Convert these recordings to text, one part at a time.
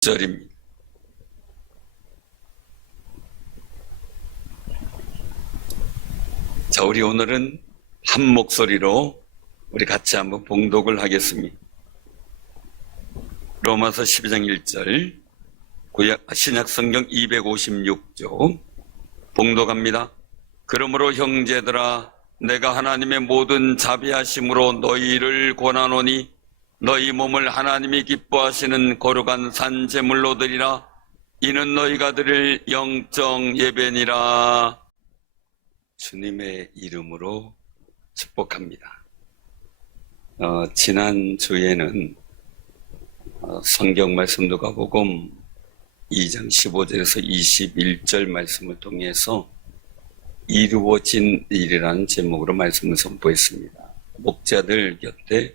절입니다. 자, 우리 오늘은 한 목소리로 우리 같이 한번 봉독을 하겠습니다. 로마서 12장 1절, 신약성경 256쪽 봉독합니다. 그러므로 형제들아, 내가 하나님의 모든 자비하심으로 너희를 권하노니 너희 몸을 하나님이 기뻐하시는 거룩한 산 제물로 드리라. 이는 너희가 드릴 영적 예배니라. 주님의 이름으로 축복합니다. 지난 주에는 성경 말씀 누가복음 2장 15절에서 21절 말씀을 통해서 이루어진 일이라는 제목으로 말씀을 선포했습니다. 목자들 곁에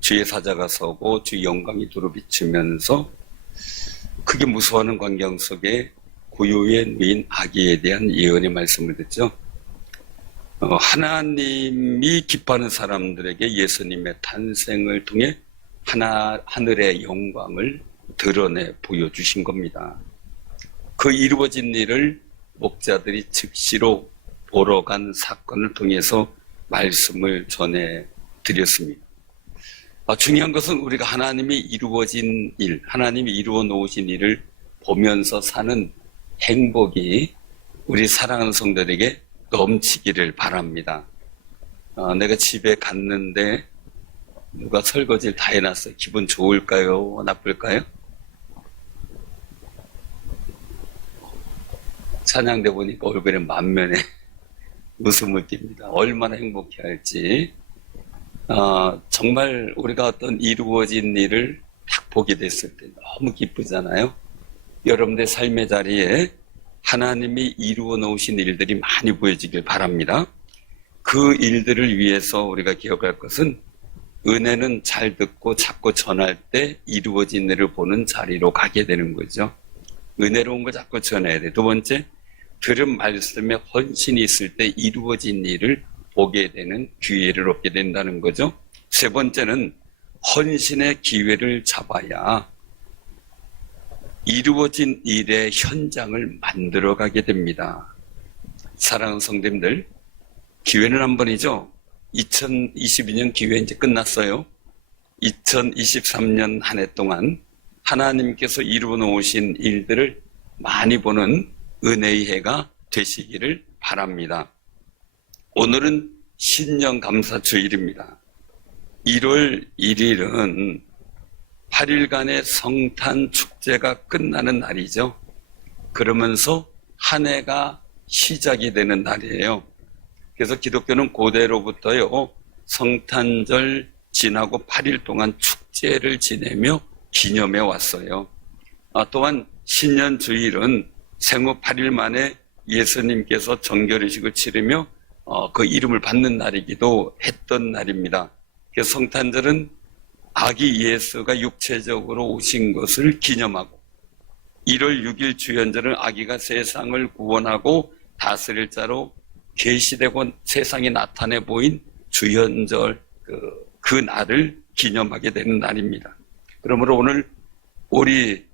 주의 사자가 서고 주의 영광이 두루 비추면서 크게 무서워하는 광경 속에 고요에 누인 아기에 대한 예언의 말씀을 듣죠. 하나님이 기뻐하는 사람들에게 예수님의 탄생을 통해 하늘의 영광을 드러내 보여주신 겁니다. 그 이루어진 일을 목자들이 즉시로 보러 간 사건을 통해서 말씀을 전해드렸습니다. 중요한 것은 우리가 하나님이 이루어진 일, 하나님이 이루어 놓으신 일을 보면서 사는 행복이 우리 사랑하는 성도들에게 넘치기를 바랍니다. 내가 집에 갔는데 누가 설거지를 다 해놨어요. 기분 좋을까요? 나쁠까요? 찬양대 보니까 얼굴에 만면에 웃음을 띱니다. 얼마나 행복해 할지. 정말 우리가 어떤 이루어진 일을 딱 보게 됐을 때 너무 기쁘잖아요. 여러분들 삶의 자리에 하나님이 이루어 놓으신 일들이 많이 보여지길 바랍니다. 그 일들을 위해서 우리가 기억할 것은 은혜는 잘 듣고 자꾸 전할 때 이루어진 일을 보는 자리로 가게 되는 거죠. 은혜로운 거 자꾸 전해야 돼. 두 번째, 들은 말씀에 헌신이 있을 때 이루어진 일을 보게 되는 기회를 얻게 된다는 거죠. 세 번째는 헌신의 기회를 잡아야 이루어진 일의 현장을 만들어가게 됩니다. 사랑하는 성도님들, 기회는 한 번이죠. 2022년 기회 이제 끝났어요. 2023년 한 해 동안 하나님께서 이루어 놓으신 일들을 많이 보는 은혜의 해가 되시기를 바랍니다. 오늘은 신년감사주일입니다. 1월 1일은 8일간의 성탄 축제가 끝나는 날이죠. 그러면서 한 해가 시작이 되는 날이에요. 그래서 기독교는 고대로부터요, 성탄절 지나고 8일 동안 축제를 지내며 기념해 왔어요. 또한 신년주일은 생후 8일 만에 예수님께서 정결의식을 치르며 그 이름을 받는 날이기도 했던 날입니다. 그래서 성탄절은 아기 예수가 육체적으로 오신 것을 기념하고, 1월 6일 주연절은 아기가 세상을 구원하고 다스릴 자로 계시되고 세상에 나타내 보인 주연절 그 날을 기념하게 되는 날입니다. 그러므로 오늘 우리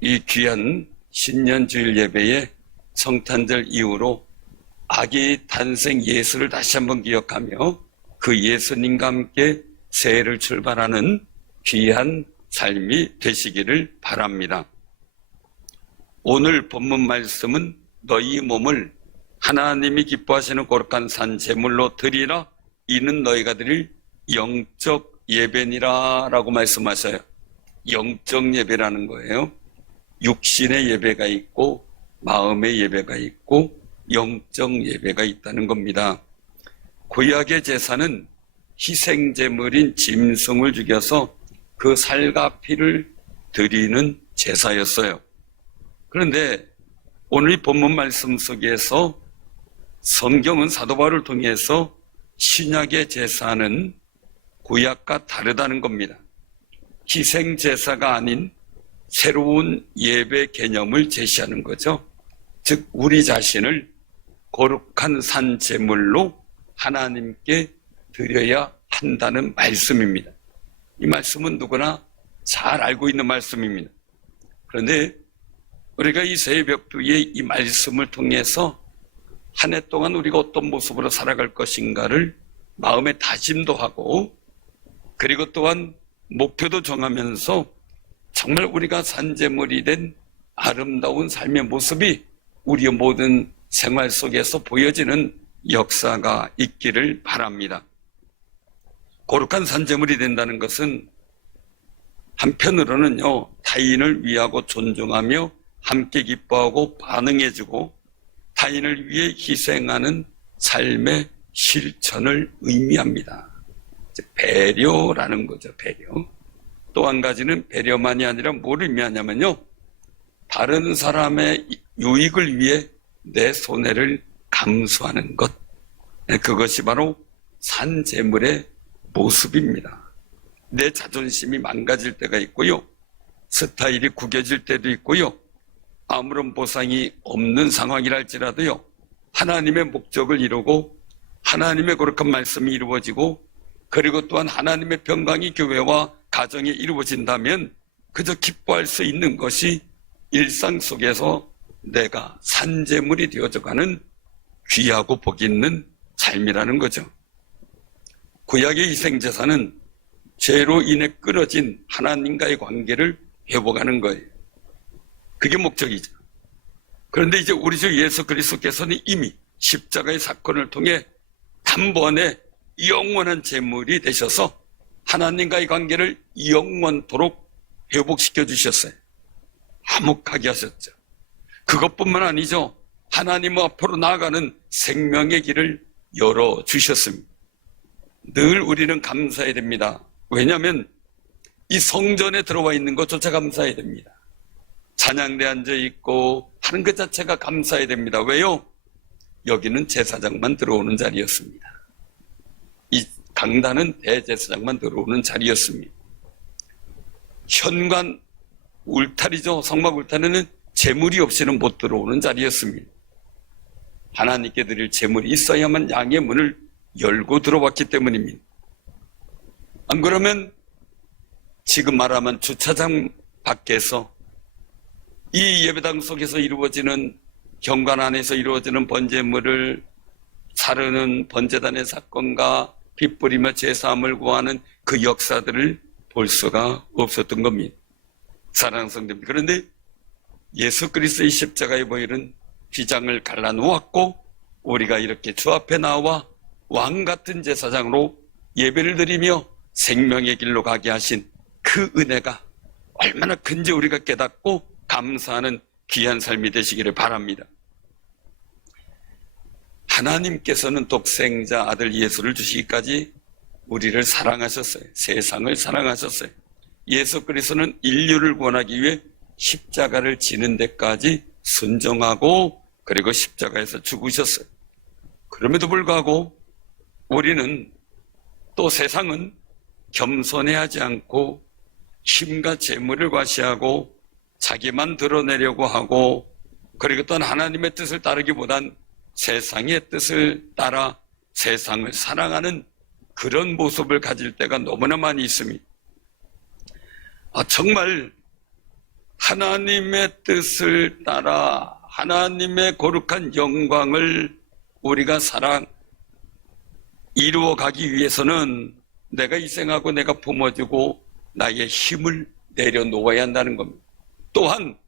이 귀한 신년주일 예배에 성탄절 이후로 아기 탄생 예수를 다시 한번 기억하며 그 예수님과 함께 새해를 출발하는 귀한 삶이 되시기를 바랍니다. 오늘 본문 말씀은 너희 몸을 하나님이 기뻐하시는 거룩한 산 제물로 드리라. 이는 너희가 드릴 영적 예배니라 라고 말씀하셔요. 영적 예배라는 거예요. 육신의 예배가 있고 마음의 예배가 있고 영적 예배가 있다는 겁니다. 구약의 제사는 희생제물인 짐승을 죽여서 그 살과 피를 드리는 제사였어요. 그런데 오늘 이 본문 말씀 속에서 성경은 사도 바울을 통해서 신약의 제사는 구약과 다르다는 겁니다. 희생제사가 아닌 새로운 예배 개념을 제시하는 거죠. 즉 우리 자신을 거룩한 산 제물로 하나님께 드려야 한다는 말씀입니다. 이 말씀은 누구나 잘 알고 있는 말씀입니다. 그런데 우리가 이 새벽부의 이 말씀을 통해서 한 해 동안 우리가 어떤 모습으로 살아갈 것인가를 마음의 다짐도 하고, 그리고 또한 목표도 정하면서 정말 우리가 산재물이 된 아름다운 삶의 모습이 우리의 모든 생활 속에서 보여지는 역사가 있기를 바랍니다. 거룩한 산재물이 된다는 것은 한편으로는요, 타인을 위하고 존중하며 함께 기뻐하고 반응해주고 타인을 위해 희생하는 삶의 실천을 의미합니다. 배려라는 거죠, 배려. 또 한 가지는 배려만이 아니라 뭘 의미하냐면요, 다른 사람의 유익을 위해 내 손해를 감수하는 것. 그것이 바로 산재물의 모습입니다. 내 자존심이 망가질 때가 있고요, 스타일이 구겨질 때도 있고요, 아무런 보상이 없는 상황이랄지라도요, 하나님의 목적을 이루고 하나님의 거룩한 말씀이 이루어지고, 그리고 또한 하나님의 평강이 교회와 가정에 이루어진다면 그저 기뻐할 수 있는 것이 일상 속에서 내가 산재물이 되어져가는 귀하고 복 있는 삶이라는 거죠. 구약의 희생제사는 죄로 인해 끊어진 하나님과의 관계를 회복하는 거예요. 그게 목적이죠. 그런데 이제 우리 주 예수 그리스도께서는 이미 십자가의 사건을 통해 단번에 영원한 제물이 되셔서 하나님과의 관계를 영원토록 회복시켜 주셨어요. 화목하게 하셨죠. 그것뿐만 아니죠. 하나님 앞으로 나아가는 생명의 길을 열어주셨습니다. 늘 우리는 감사해야 됩니다. 왜냐하면 이 성전에 들어와 있는 것조차 감사해야 됩니다. 찬양대 앉아있고 하는 것 자체가 감사해야 됩니다. 왜요? 여기는 제사장만 들어오는 자리였습니다. 이 강단은 대제사장만 들어오는 자리였습니다. 현관 울타리죠. 성막 울타리는 제물이 없이는 못 들어오는 자리였습니다. 하나님께 드릴 제물이 있어야만 양의 문을 열고 들어왔기 때문입니다. 안 그러면 지금 말하면 주차장 밖에서 이 예배당 속에서 이루어지는, 경관 안에서 이루어지는 번제물을 사르는 번제단의 사건과 피 뿌리며 제사함을 구하는 그 역사들을 볼 수가 없었던 겁니다. 사랑하는 성도님, 그런데 예수 그리스도의 십자가의 보혈은 휘장을 갈라놓았고 우리가 이렇게 주 앞에 나와 왕 같은 제사장으로 예배를 드리며 생명의 길로 가게 하신 그 은혜가 얼마나 큰지 우리가 깨닫고 감사하는 귀한 삶이 되시기를 바랍니다. 하나님께서는 독생자 아들 예수를 주시기까지 우리를 사랑하셨어요. 세상을 사랑하셨어요. 예수 그리스도는 인류를 구원하기 위해 십자가를 지는 데까지 순종하고 그리고 십자가에서 죽으셨어요. 그럼에도 불구하고 우리는, 또 세상은 겸손해하지 않고 힘과 재물을 과시하고 자기만 드러내려고 하고, 그리고 또 하나님의 뜻을 따르기보단 세상의 뜻을 따라 세상을 사랑하는 그런 모습을 가질 때가 너무나 많이 있습니다. 정말 하나님의 뜻을 따라 하나님의 거룩한 영광을 우리가 이루어 가기 위해서는 내가 희생하고 내가 품어주고 나의 힘을 내려놓아야 한다는 겁니다. 또한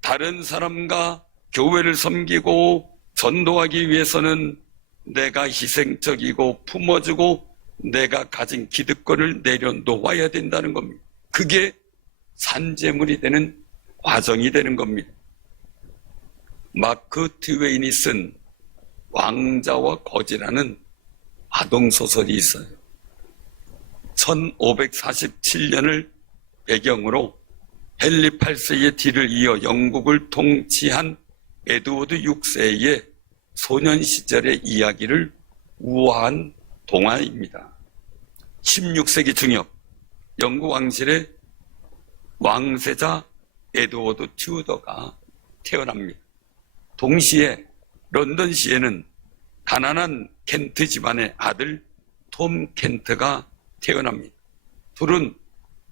다른 사람과 교회를 섬기고 전도하기 위해서는 내가 희생적이고 품어주고 내가 가진 기득권을 내려놓아야 된다는 겁니다. 그게 산재물이 되는 과정이 되는 겁니다. 마크 트웨인이 쓴 왕자와 거지라는 아동소설이 있어요. 1547년을 배경으로 헨리 8세의 뒤를 이어 영국을 통치한 에드워드 6세의 소년 시절의 이야기를 우화한 동화입니다. 16세기 중엽 영국 왕실의 왕세자 에드워드 튜어더가 태어납니다. 동시에 런던시에는 가난한 켄트 집안의 아들 톰 켄트가 태어납니다. 둘은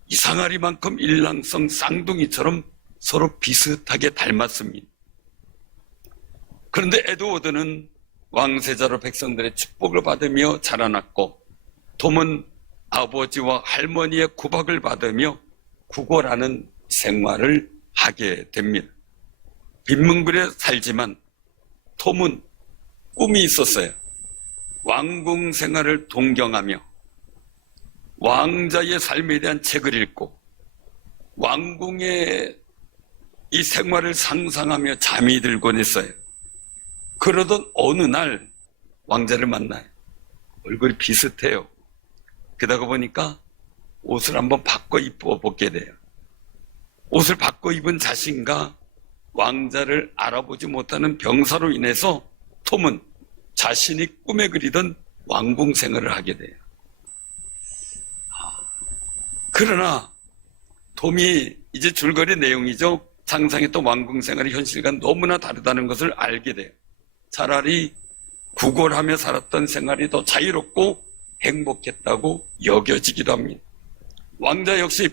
이상하리만큼 일랑성 쌍둥이처럼 서로 비슷하게 닮았습니다. 그런데 에드워드는 왕세자로 백성들의 축복을 받으며 자라났고, 톰은 아버지와 할머니의 구박을 받으며 구걸하는 생활을 하게 됩니다. 빈민굴에 살지만 톰은 꿈이 있었어요. 왕궁 생활을 동경하며 왕자의 삶에 대한 책을 읽고 왕궁의 이 생활을 상상하며 잠이 들곤 했어요. 그러던 어느 날 왕자를 만나요. 얼굴이 비슷해요. 그러다가 보니까 옷을 한번 바꿔 입어보게 돼요. 옷을 바꿔 입은 자신과 왕자를 알아보지 못하는 병사로 인해서 톰은 자신이 꿈에 그리던 왕궁 생활을 하게 돼요. 그러나 톰이 이제 줄거리 내용이죠. 상상했던 왕궁 생활이 현실과 너무나 다르다는 것을 알게 돼요. 차라리 구걸하며 살았던 생활이 더 자유롭고 행복했다고 여겨지기도 합니다. 왕자 역시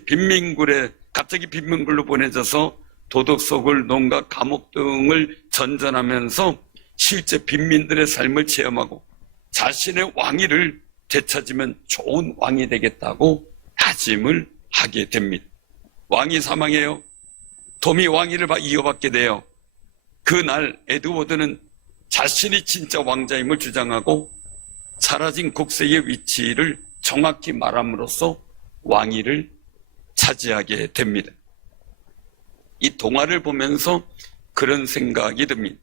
갑자기 빈민굴로 보내져서 도덕 속을 농가 감옥 등을 전전하면서 실제 빈민들의 삶을 체험하고 자신의 왕위를 되찾으면 좋은 왕이 되겠다고 다짐을 하게 됩니다. 왕이 사망해요. 톰이 왕위를 이어받게 돼요. 그날 에드워드는 자신이 진짜 왕자임을 주장하고 사라진 국세의 위치를 정확히 말함으로써 왕위를 차지하게 됩니다. 이 동화를 보면서 그런 생각이 듭니다.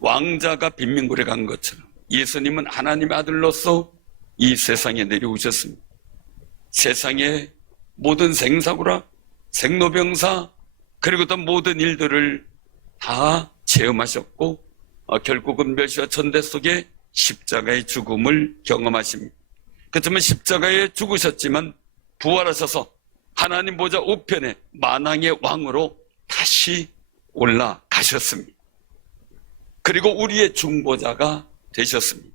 왕자가 빈민굴에 간 것처럼 예수님은 하나님의 아들로서 이 세상에 내려오셨습니다. 세상의 모든 생사고라, 생로병사, 그리고 또 모든 일들을 다 체험하셨고 결국은 멸시와 천대 속에 십자가의 죽음을 경험하십니다. 그렇지만 십자가에 죽으셨지만 부활하셔서 하나님 보좌 우편에 만왕의 왕으로 다시 올라가셨습니다. 그리고 우리의 중보자가 되셨습니다.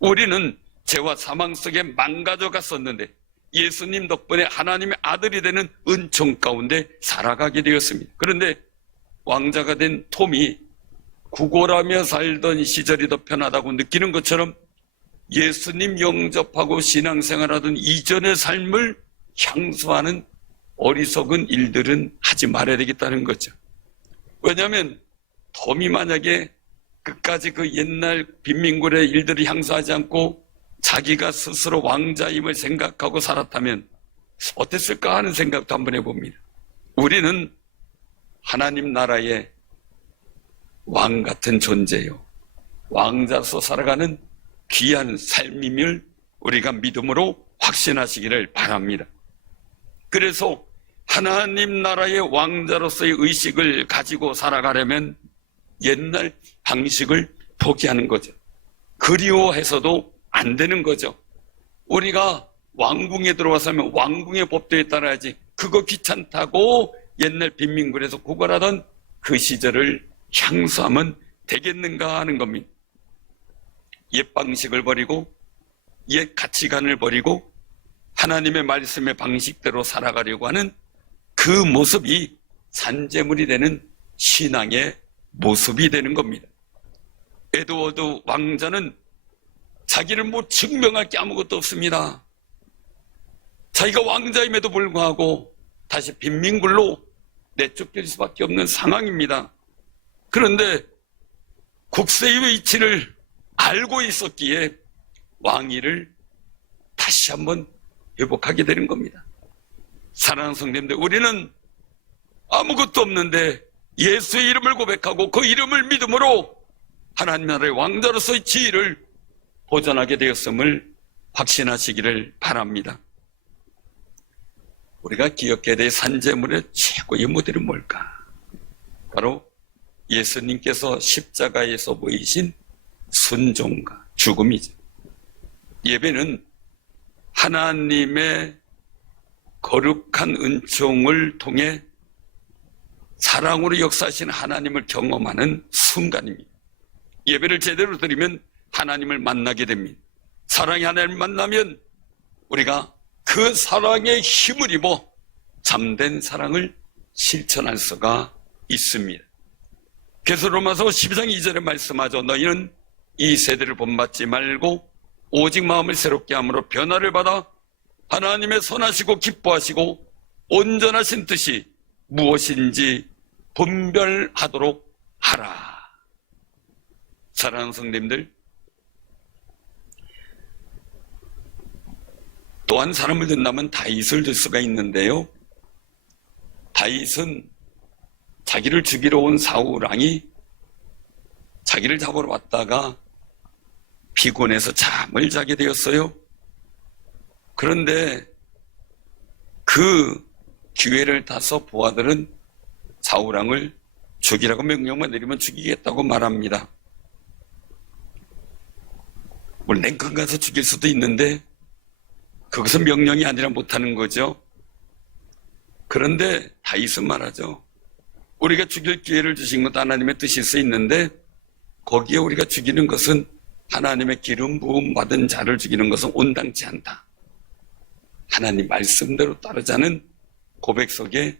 우리는 죄와 사망 속에 망가져 갔었는데 예수님 덕분에 하나님의 아들이 되는 은총 가운데 살아가게 되었습니다. 그런데 왕자가 된 톰이 구걸하며 살던 시절이 더 편하다고 느끼는 것처럼 예수님 영접하고 신앙생활하던 이전의 삶을 향수하는 어리석은 일들은 하지 말아야 되겠다는 거죠. 왜냐하면 톰이 만약에 끝까지 그 옛날 빈민굴의 일들을 향수하지 않고 자기가 스스로 왕자임을 생각하고 살았다면 어땠을까 하는 생각도 한번 해봅니다. 우리는 하나님 나라의 왕 같은 존재요, 왕자로서 살아가는 귀한 삶임을 우리가 믿음으로 확신하시기를 바랍니다. 그래서 하나님 나라의 왕자로서의 의식을 가지고 살아가려면 옛날 방식을 포기하는 거죠. 그리워해서도 안 되는 거죠. 우리가 왕궁에 들어와서 하면 왕궁의 법도에 따라야지, 그거 귀찮다고 옛날 빈민굴에서 구걸하던 그 시절을 향수하면 되겠는가 하는 겁니다. 옛 방식을 버리고 옛 가치관을 버리고 하나님의 말씀의 방식대로 살아가려고 하는 그 모습이 산재물이 되는 신앙의 모습이 되는 겁니다. 에드워드 왕자는 자기를 증명할 게 아무것도 없습니다. 자기가 왕자임에도 불구하고 다시 빈민굴로 내쫓길 수밖에 없는 상황입니다. 그런데 국세의 위치를 알고 있었기에 왕위를 다시 한번 회복하게 되는 겁니다. 사랑하는 성도님들, 우리는 아무것도 없는데 예수의 이름을 고백하고 그 이름을 믿음으로 하나님 나라의 왕자로서의 지위를 보존하게 되었음을 확신하시기를 바랍니다. 우리가 기억해야 될 산재물의 최고의 모델은 뭘까? 바로 예수님께서 십자가에서 보이신 순종과 죽음이죠. 예배는 하나님의 거룩한 은총을 통해 사랑으로 역사하신 하나님을 경험하는 순간입니다. 예배를 제대로 드리면 하나님을 만나게 됩니다. 사랑의 하나님을 만나면 우리가 그 사랑의 힘을 입어 참된 사랑을 실천할 수가 있습니다. 그래서 로마서 12장 2절에 말씀하죠. 너희는 이 세대를 본받지 말고 오직 마음을 새롭게 함으로 변화를 받아 하나님의 선하시고 기뻐하시고 온전하신 뜻이 무엇인지 분별하도록 하라. 사랑하는 성도님들, 또한 사람을 든다면 다윗을 들 수가 있는데요. 다윗은 자기를 죽이러 온 사울 왕이 자기를 잡으러 왔다가 피곤해서 잠을 자게 되었어요. 그런데 그 기회를 타서 부하들은 사울 왕을 죽이라고 명령만 내리면 죽이겠다고 말합니다. 물론 냉큼 가서 죽일 수도 있는데 그것은 명령이 아니라 못하는 거죠. 그런데 다윗은 말하죠. 우리가 죽일 기회를 주신 것도 하나님의 뜻일 수 있는데 거기에 우리가 죽이는 것은 하나님의 기름 부음 받은 자를 죽이는 것은 온당치 않다. 하나님 말씀대로 따르자는 고백 속에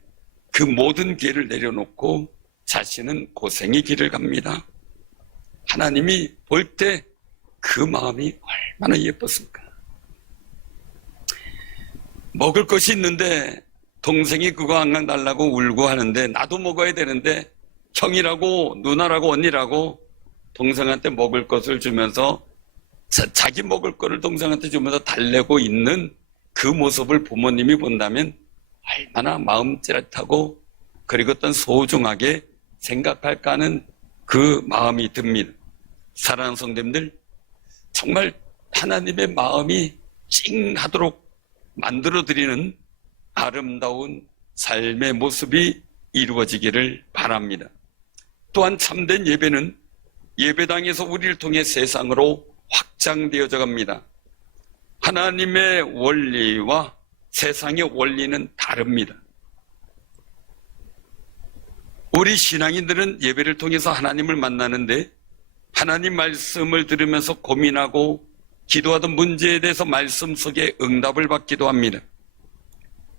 그 모든 기회를 내려놓고 자신은 고생의 길을 갑니다. 하나님이 볼 때 그 마음이 얼마나 예뻤을까. 먹을 것이 있는데 동생이 그거 안 달라고 울고 하는데 나도 먹어야 되는데 형이라고 누나라고 언니라고 동생한테 먹을 것을 주면서 자기 먹을 거를 동생한테 주면서 달래고 있는 그 모습을 부모님이 본다면 얼마나 마음 찌릿하고 그리고 어떤 소중하게 생각할까 하는 그 마음이 듭니다. 사랑하는 성도님들, 정말 하나님의 마음이 찡하도록 만들어드리는 아름다운 삶의 모습이 이루어지기를 바랍니다. 또한 참된 예배는 예배당에서 우리를 통해 세상으로 확장되어져 갑니다. 하나님의 원리와 세상의 원리는 다릅니다. 우리 신앙인들은 예배를 통해서 하나님을 만나는데 하나님 말씀을 들으면서 고민하고 기도하던 문제에 대해서 말씀 속에 응답을 받기도 합니다.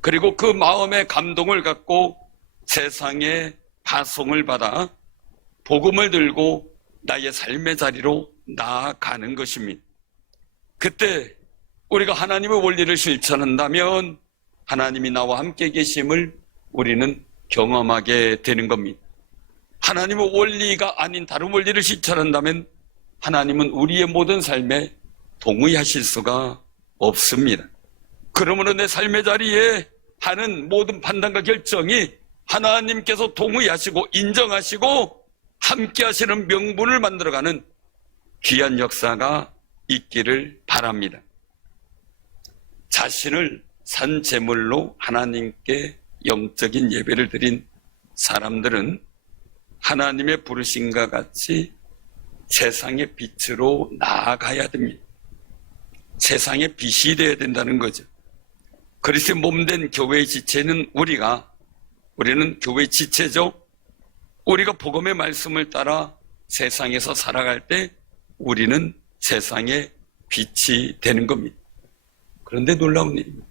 그리고 그 마음의 감동을 갖고 세상에 파송을 받아 복음을 들고 나의 삶의 자리로 나아가는 것입니다. 그때 우리가 하나님의 원리를 실천한다면 하나님이 나와 함께 계심을 우리는 경험하게 되는 겁니다. 하나님의 원리가 아닌 다른 원리를 실천한다면 하나님은 우리의 모든 삶에 동의하실 수가 없습니다. 그러므로 내 삶의 자리에 하는 모든 판단과 결정이 하나님께서 동의하시고 인정하시고 함께 하시는 명분을 만들어가는 귀한 역사가 있기를 바랍니다. 자신을 산 제물로 하나님께 영적인 예배를 드린 사람들은 하나님의 부르심과 같이 세상의 빛으로 나아가야 됩니다. 세상의 빛이 되어야 된다는 거죠. 그리스도의 몸된 교회의 지체는 우리는 교회의 지체죠. 우리가 복음의 말씀을 따라 세상에서 살아갈 때 우리는 세상의 빛이 되는 겁니다. 그런데 놀라운 일입니다.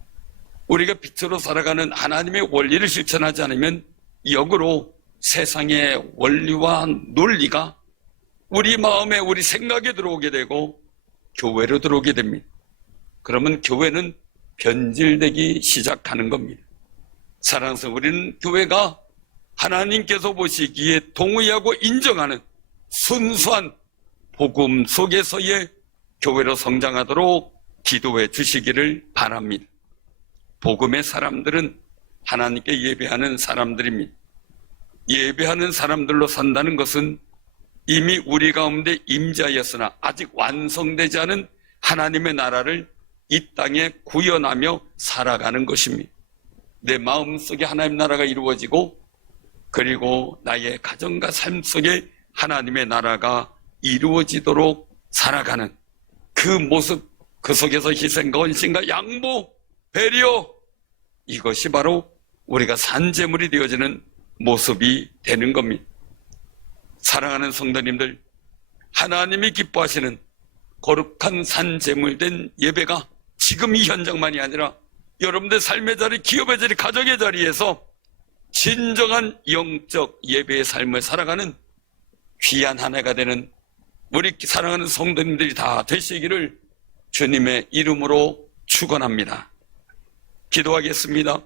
우리가 빛으로 살아가는 하나님의 원리를 실천하지 않으면 역으로 세상의 원리와 논리가 우리 마음에 우리 생각에 들어오게 되고 교회로 들어오게 됩니다. 그러면 교회는 변질되기 시작하는 겁니다. 사랑해서 우리는 교회가 하나님께서 보시기에 동의하고 인정하는 순수한 복음 속에서의 교회로 성장하도록 기도해 주시기를 바랍니다. 복음의 사람들은 하나님께 예배하는 사람들입니다. 예배하는 사람들로 산다는 것은 이미 우리 가운데 임재하였으나 아직 완성되지 않은 하나님의 나라를 이 땅에 구현하며 살아가는 것입니다. 내 마음속에 하나님 나라가 이루어지고 그리고 나의 가정과 삶 속에 하나님의 나라가 이루어지도록 살아가는 그 모습, 그 속에서 희생과 헌신과 양보, 배려, 이것이 바로 우리가 산제물이 되어지는 모습이 되는 겁니다. 사랑하는 성도님들, 하나님이 기뻐하시는 거룩한 산제물된 예배가 지금 이 현장만이 아니라 여러분들 삶의 자리, 기업의 자리, 가정의 자리에서 진정한 영적 예배의 삶을 살아가는 귀한 한 해가 되는 우리 사랑하는 성도님들이 다 되시기를 주님의 이름으로 축원합니다. 기도하겠습니다.